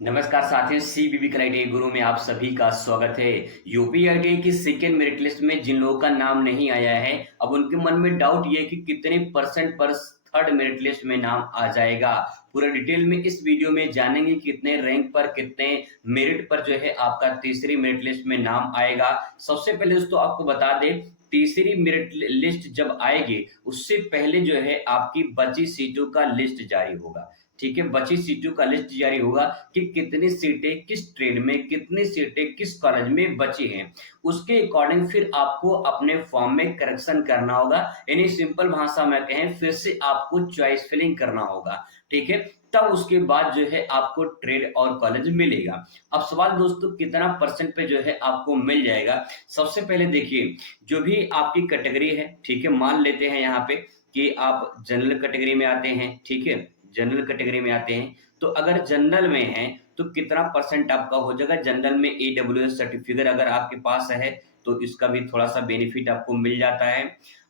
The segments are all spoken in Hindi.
नमस्कार साथियों, सीबीबी क्राइटेरिया गुरु में आप सभी का स्वागत है। यूपी आईटीआई की सेकेंड मेरिट लिस्ट में जिन लोगों का नाम नहीं आया है, अब उनके मन में डाउट ये है कि कितने परसेंट पर थर्ड मेरिट लिस्ट में नाम आ जाएगा। पूरा डिटेल में इस वीडियो में जानेंगे कितने रैंक पर, कितने मेरिट पर जो है आपका तीसरी मेरिट लिस्ट में नाम आएगा। सबसे पहले दोस्तों आपको बता दें, तीसरी मेरिट लिस्ट जब आएगी उससे पहले जो है आपकी बची सीटों का लिस्ट जारी होगा। ठीक है, बची सीटों का लिस्ट जारी होगा कि कितनी सीटें किस ट्रेड में, कितनी सीटें किस कॉलेज में बची हैं। उसके अकॉर्डिंग फिर आपको अपने फॉर्म में करेक्शन करना होगा, यानी सिंपल भाषा में कहें फिर से आपको चॉइस फिलिंग करना होगा। ठीक है, तब उसके बाद जो है आपको ट्रेड और कॉलेज मिलेगा। अब सवाल दोस्तों कितना परसेंट पे जो है आपको मिल जाएगा। सबसे पहले देखिए, जो भी आपकी कैटेगरी है, ठीक है, मान लेते हैं यहाँ पे कि आप जनरल कैटेगरी में आते हैं। ठीक है, जनरल कैटेगरी में आते हैं तो अगर जनरल में हैं तो कितना परसेंट आपका हो जाएगा। जनरल में ईडब्ल्यूएस सर्टिफिकेट अगर आपके पास है तो इसका भी थोड़ा सा बेनिफिट आपको मिल जाता है।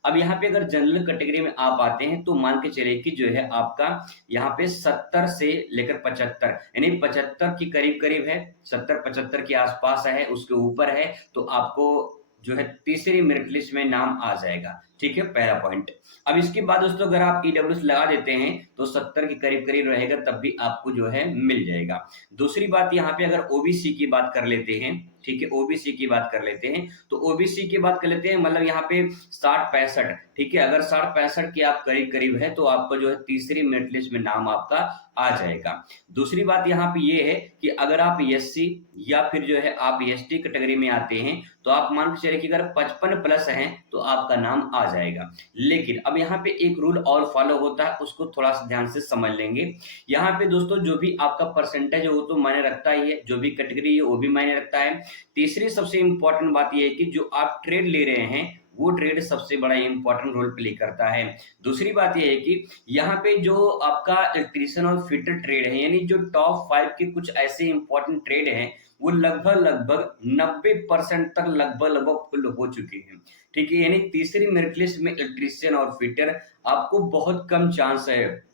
अब यहाँ पे अगर जनरल कैटेगरी में आप आते हैं तो मान के चलिए कि जो है आपका यहाँ पे 70 से लेकर 75, यानी 75 के करीब करीब है, 70-75 के आसपास है, उसके ऊपर है तो आपको जो है तीसरी मेरिट लिस्ट में नाम आ जाएगा। ठीक है, पहला पॉइंट। अब इसके बाद दोस्तों अगर आप ईडब्ल्यूएस लगा देते हैं तो 70 के करीब करीब रहेगा, तब भी आपको जो है मिल जाएगा। दूसरी बात यहाँ पे अगर ओबीसी की बात कर लेते हैं, ठीक है, ओबीसी की बात कर लेते हैं तो ओबीसी की बात कर लेते हैं, मतलब यहाँ पे 60-65, ठीक है, अगर 60-65 के आप करीब करीब है तो आपका जो है तीसरी मेरिट लिस्ट में नाम आपका आ जाएगा। दूसरी बात यहाँ पे ये है कि अगर आप एससी या फिर जो है आप एसटी कैटेगरी में आते हैं तो आप मान के चलिए कि अगर 55 प्लस हैं तो आपका नाम आ जाएगा। लेकिन अब यहाँ पे एक रूल और फॉलो होता है, उसको थोड़ा सा ध्यान से समझ लेंगे। यहाँ पे दोस्तों जो भी आपका परसेंटेज है वो तो मायने रखता ही है, जो भी कैटेगरी है वो भी मायने रखता है। तीसरी सबसे इंपॉर्टेंट बात ये है कि जो आप ट्रेड ले रहे हैं वो ट्रेड सबसे बड़ा इंपॉर्टेंट रोल प्ले करता है। दूसरी बात यह है कि यहाँ पे जो आपका इलेक्ट्रीशियन और फिटर ट्रेड है, यानी जो टॉप 5 के कुछ ऐसे इंपॉर्टेंट ट्रेड हैं वो लगभग लगभग 90% तक लगभग फुल हो चुके हैं। ठीक है, यानी तीसरी मेरिट लिस्ट में इलेक्ट्रीशियन और फिटर आपको बहुत कम चांस है,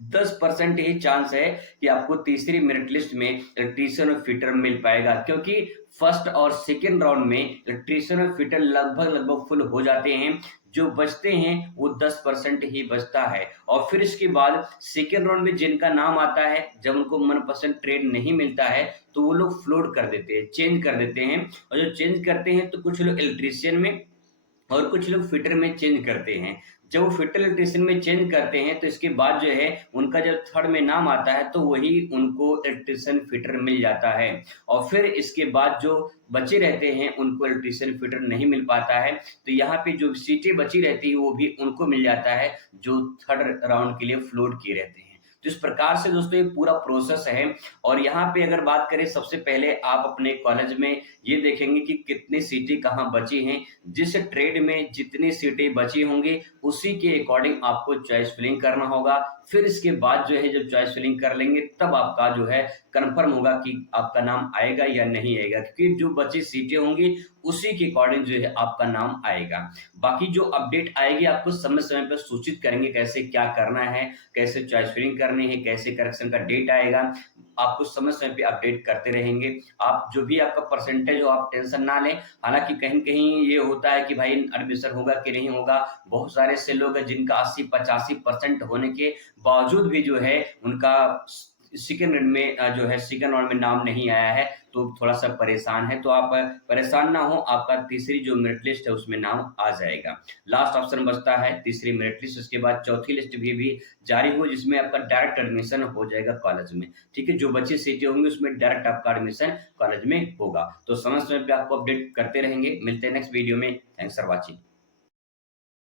10% ही चांस है कि आपको तीसरी मेरिट लिस्ट में इलेक्ट्रीशियन और फिटर मिल पाएगा, क्योंकि फर्स्ट और सेकेंड राउंड में इलेक्ट्रीशियन और फिटर लगभग लगभग फुल हो जाते हैं। जो बचते हैं वो 10% ही बचता है, और फिर इसके बाद सेकेंड राउंड में जिनका नाम आता है, जब उनको मनपसंद ट्रेड नहीं मिलता है तो वो लोग फ्लोट कर देते हैं, चेंज कर देते हैं। और जो चेंज करते हैं तो कुछ लोग इलेक्ट्रीशियन में और कुछ लोग फिटर में चेंज करते हैं। जब वो फिटर इलेक्ट्रीशियन में चेंज करते हैं तो इसके बाद जो है उनका जब थर्ड में नाम आता है तो वही उनको इलेक्ट्रीशियन फिटर मिल जाता है। और फिर इसके बाद जो बचे रहते हैं उनको इलेक्ट्रीशियन फिटर नहीं मिल पाता है, तो यहाँ पे जो सीटें बची रहती है वो भी उनको मिल जाता है जो थर्ड राउंड के लिए फ्लोट किए रहते हैं। तो इस प्रकार से दोस्तों ये पूरा प्रोसेस है। और यहाँ पे अगर बात करें, सबसे पहले आप अपने कॉलेज में ये देखेंगे कि कितनी सीटें कहाँ बची हैं। जिस ट्रेड में जितनी सीटें बची होंगी उसी के अकॉर्डिंग आपको चॉइस फिलिंग करना होगा। फिर इसके बाद जो है जब चॉइस फिलिंग कर लेंगे तब आपका जो है कंफर्म होगा कि आपका नाम आएगा या नहीं आएगा, क्योंकि जो बची सीटें होंगी उसी के अकॉर्डिंग जो है आपका नाम आएगा। बाकी जो अपडेट आएगी आपको समय समय पर सूचित करेंगे, कैसे क्या करना है, कैसे चॉइस फिलिंग करनी है, कैसे करेक्शन का डेट आएगा, आपको समय समय पे अपडेट करते रहेंगे। आप जो भी आपका परसेंटेज हो आप टेंशन ना लें। हालांकि कहीं कहीं ये होता है कि भाई एडमिशन होगा कि नहीं होगा, बहुत सारे ऐसे लोग हैं जिनका 80-85% होने के बावजूद भी जो है उनका सेकेंड में जो है सेकेंड राउंड में नाम नहीं आया है, तो थोड़ा सा परेशान है। तो आप परेशान ना हो, आपका तीसरी जो मेरिट लिस्ट है उसमें नाम आ जाएगा। लास्ट ऑप्शन बचता है तीसरी मेरिट लिस्ट, उसके बाद चौथी लिस्ट भी जारी हो जिसमें आपका डायरेक्ट एडमिशन हो जाएगा कॉलेज में। ठीक है, जो बची सीटें होंगी उसमें डायरेक्ट आपका एडमिशन कॉलेज में होगा। तो समय समय पे आपको अपडेट करते रहेंगे। मिलते हैं नेक्स्ट वीडियो में। Thanks for watching.